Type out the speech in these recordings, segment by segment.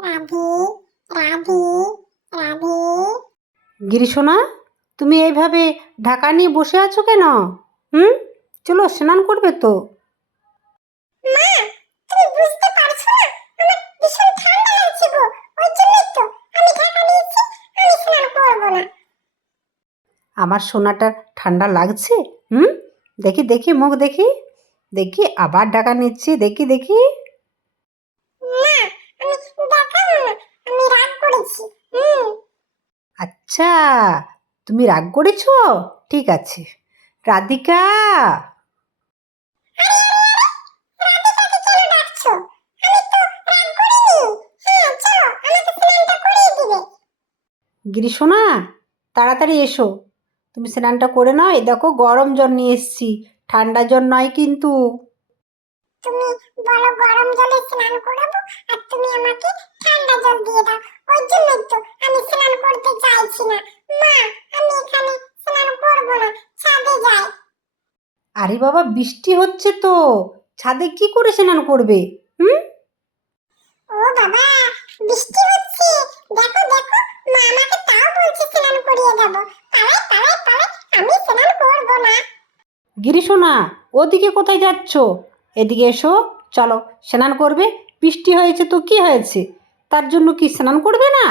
রাধে রাধে রাধে। গিরিশোনা তুমি এইভাবে ঢাকা নিয়ে বসে আছো কেন? হুম? চলো স্নান করবে তো। মা তুমি বুঝতে পারছ না? আমার ভীষণ ঠান্ডা লাগছে গো ওই জন্যই তো আমি ঢাকা নিয়েছি আমি স্নান করব না। আমার সোনাটা ঠান্ডা লাগছে? হুম? দেখি দেখি মুখ দেখি। দেখি আবার ঢাকা নিচ্ছি দেখি দেখি না আমি দেখাবো না আমি রাগ করেছি হুম আচ্ছা তুমি রাগ করেছ? ঠিক আছে। রাধিকা! হ্যাঁ গিরিশোনা তাড়াতাড়ি এসো। তুমি স্নানটা করে নাও। এই দেখো গরম জল নিয়ে এসছি। ঠান্ডা জল নয় কিন্তু। তুমি বলো গরম জলে স্নান করাবো আর তুমি আমাকে ঠান্ডা জল দিয়ে দাও ওই জন্যই তো আমি স্নান করতে চাইছি না মা আমি এখানে স্নান করব না ছাদে যাই আরে বাবা বৃষ্টি হচ্ছে তো। ছাদে কি করে স্নান করবে? হুম? ও বাবা বৃষ্টি হচ্ছে। দেখো দেখো মা আমাকে তাও বলছে স্নান করিয়ে দেবো। পাড়ায় পাড়ায় পাড়ায় আমি স্নান করব না। গিরিশোনা ওদিকে কোথায় যাচ্ছ? এদিকে এসো চলো স্নান করবে। বৃষ্টি হয়েছে তো কি হয়েছে? তার জন্য কি স্নান করবে না?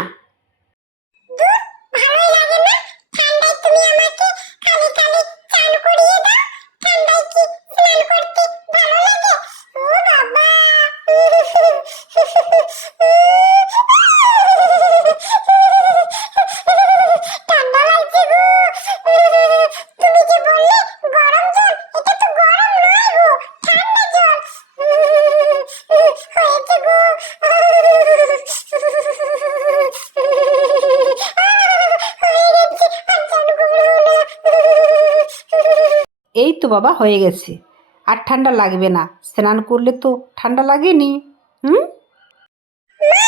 এই তো বাবা হয়ে গেছে। আর ঠান্ডা লাগবে না। স্নান করলে তো ঠান্ডা লাগেনি। হুম মা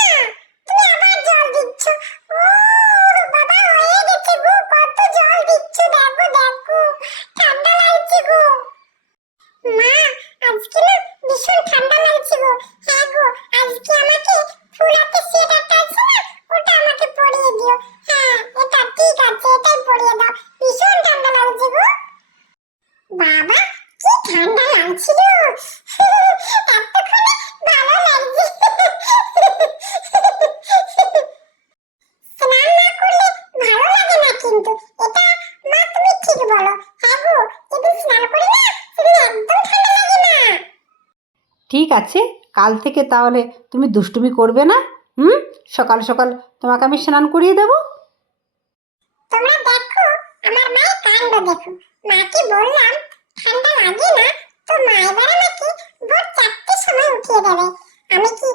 তুমি আবার জল দিচ্ছ ও বাবা হয়ে গেছে গো কত জল দিচ্ছ দেখো দেখো ঠান্ডা লাগছে গো মা আজকে না ভীষণ ঠান্ডা লাগছে গো হ্যাঁ গো আজকে আমাকে ফুল হাতে সোয়েটারটা আছে না ওটা আমাকে পরিয়ে দিও হ্যাঁ এটা ঠিক আছে এটাই পরিয়ে দাও ভীষণ ঠান্ডা লাগছে গো বাবা কি ঠান্ডা লাগছিল এতক্ষণে ভালো লাগছে স্নান না করলে ভালো লাগে না কিন্তু এটা মা তুমি ঠিক বলো। হ্যাঁ গো যদি স্নান করি না সেদিন একদম ঠান্ডা লাগে না। ঠিক আছে কাল থেকে তাহলে তুমি দুষ্টুমি করবে না? হুম? সকাল সকাল তোমাকে আমি স্নান করিয়ে দেবো? তোমরা দেখো আমার মায়ের কাণ্ড দেখো। মাকে বললাম ঠান্ডা লাগে না? তো মা এবারে নাকি ভোর চারটের সময় উঠিয়ে দেবে। আমি কি